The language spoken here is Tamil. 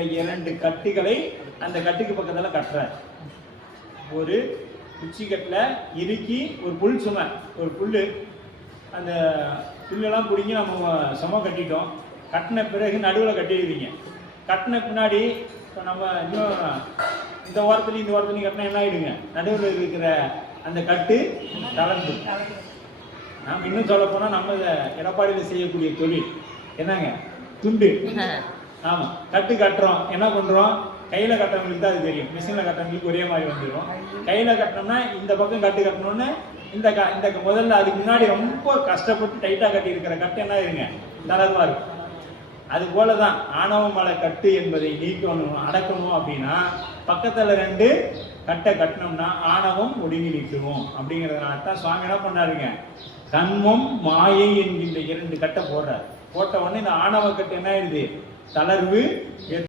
என்கின்ற 2 கட்டுகளை அந்த கட்டுக்கு பக்கத்துல கட்டுறார். ஒரு குச்சி கட்டில் இறுக்கி ஒரு புல் சுமை, ஒரு புல், அந்த புல்லெல்லாம் பிடிங்கி நம்ம சுமை கட்டிட்டோம். கட்டின பிறகு நடுவில் கட்டிடுவீங்க. கட்டின பின்னாடி இப்போ நம்ம இன்னும் இந்த ஓரத்துலையும் கட்டினா என்ன ஆகிடுங்க, நடுவில் இருக்கிற அந்த கட்டு தளர்ந்து. நாம் இன்னும் சொல்ல போனால் நம்ம எடப்பாடியில் செய்யக்கூடிய தொழில் என்னங்க, துண்டு. ஆமாம், கட்டு கட்டுறோம். என்ன பண்ணுறோம், கையில் கட்டுறவங்களுக்கு தான் அது தெரியும், மிஷினில் கட்டுறவங்களுக்கு ஒரே மாதிரி வந்துடும். கையில் கட்டினோம்னா இந்த பக்கம் கட்டு கட்டணும்னு இந்த முதல்ல அதுக்கு முன்னாடி ரொம்ப கஷ்டப்பட்டு டைட்டாக கட்டி இருக்கிற கட்டு என்ன ஆயிருங்க, தளர்வாக இருக்கும். அது போல தான் ஆணவ மலை கட்டு என்பதை நீக்கணும், அடக்கணும் அப்படின்னா பக்கத்தில் 2 கட்டை கட்டினோம்னா ஆணவம் ஒடுங்கி நிற்கும். அப்படிங்கிறதுனால தான் சுவாமி என்ன பண்ணாருங்க, கண்மம் மாயை என்கின்ற 2 கட்டை போடுறார். போட்ட உடனே இந்த ஆணவ கட்டு என்ன ஆயிடுது, தளர்வு